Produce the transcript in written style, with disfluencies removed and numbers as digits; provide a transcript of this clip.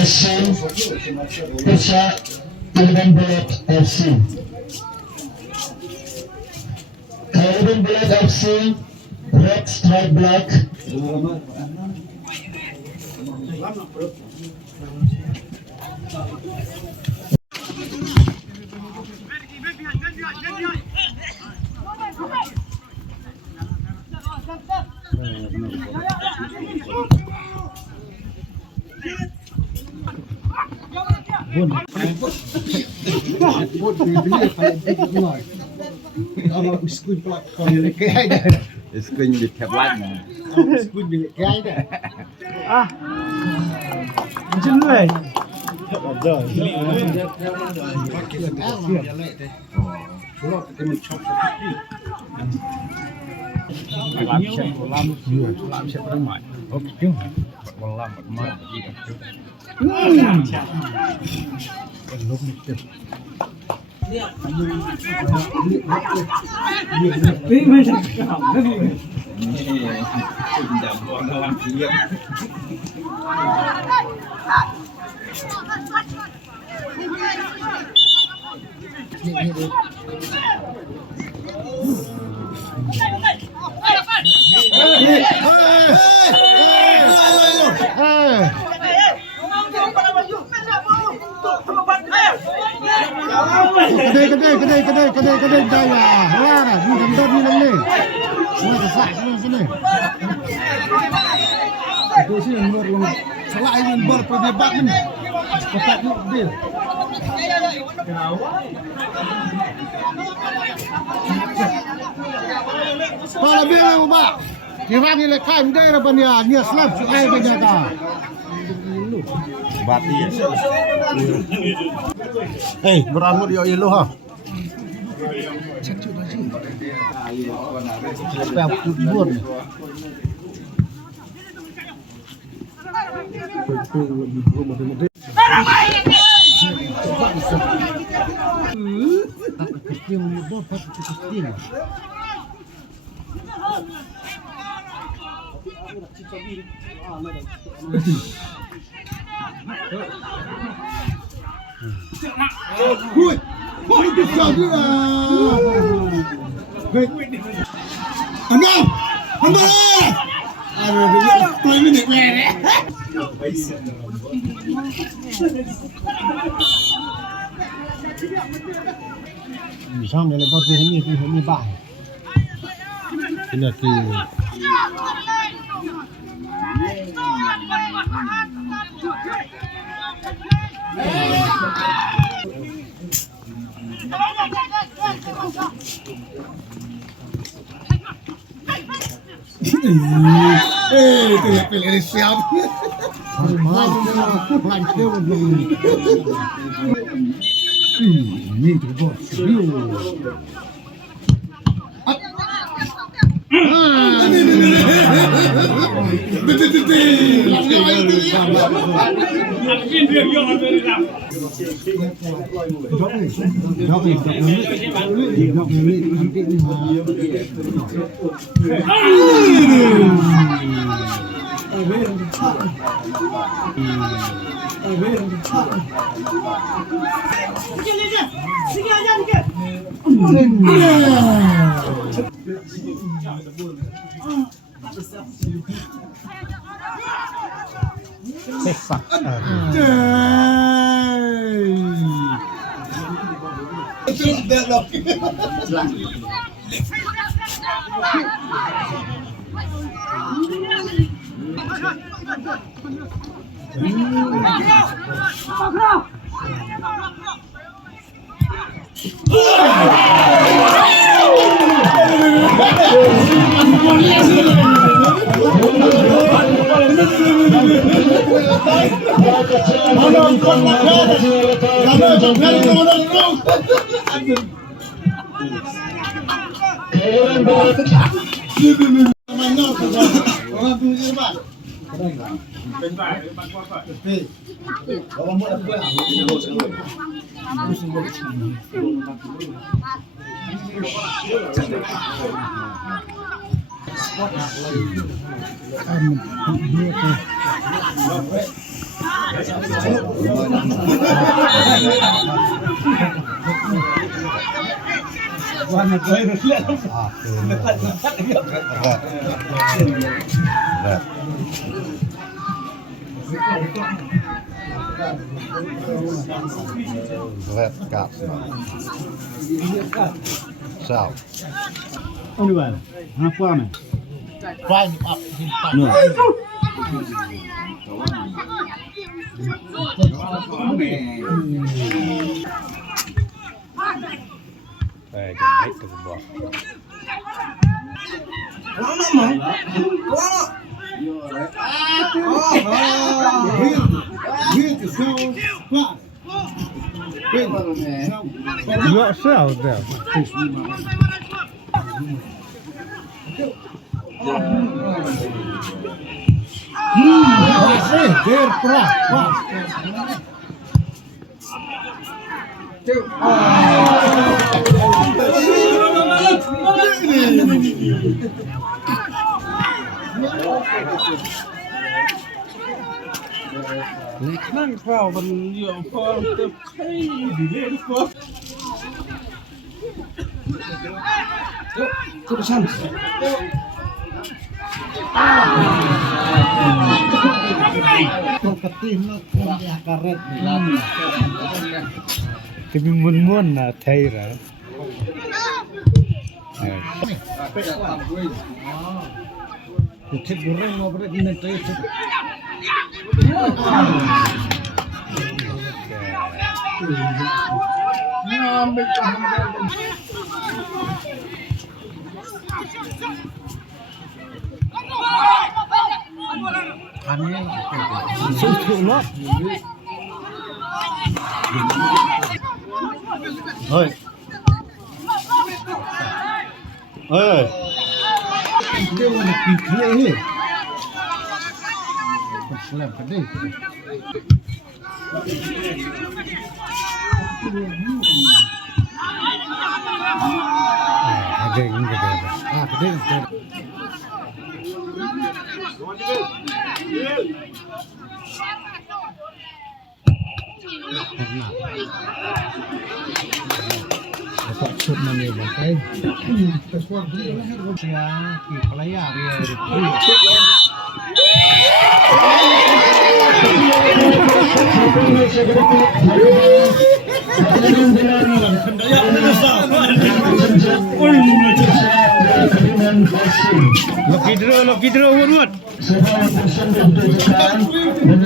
Action Pucha Eleven Bullet FC. Eleven Bullet FC, red stripe black. Screen bị kẹp lạnh này. Chân này. Làm sẽ rất mạnh. Ok chứ. Còn làm một mai gì cả. Kedai dah lah. Lah, ni gambar ni lang ni. Semua kesak sini. Itu sih nomor long. Salah ini nomor perdebat ni. Kotak ni dia. Kalau bilang ubah. Kira ni lekai muda apa ni? Ni slab sukai berjaga. Bati ya. Berambut yo yellow ha. Supaya buat. Itu jadi Anam! Aduh, 2 minit mere. Sang này bắt cái hình như bại. Cái là thì itu ya pilih siap. Ini tuh Vet kaas. Zo. Oh, nu wel. Gaan kwamen. Fijn op. No. Đây, cái hết cái bò. Gõ sao there? Leknan kau beliau kau terkai di depan. Kepesan. Karet. Tapi mun na thay ra. Thích goreng mau berat ini teh. Oi. Oi. Dia nak pikir ni. Selap kedai. Ada ini kedai. Ah, kedai. Dapat sup mana ya, bang? Sesuatu yang harus ya, pelajari ya. Loki draw, urut. Sebuah persen ditujukan